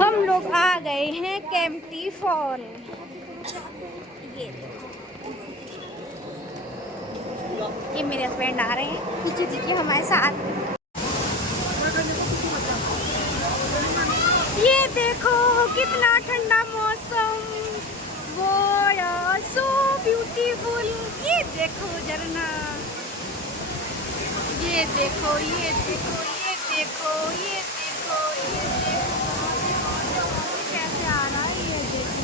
हम लोग आ गए हैं केम्प्टी फॉल। ये ये मेरे हस्बैंड आ रहे हैं, पीछे देखिए हमारे साथ। ये देखो कितना ठंडा मौसम, वो यार सो ब्यूटीफुल। ये देखो झरना, ये देखो ये देखो ये देखो ये देखो ये देखो कैसे आ रहा है, ये देखो।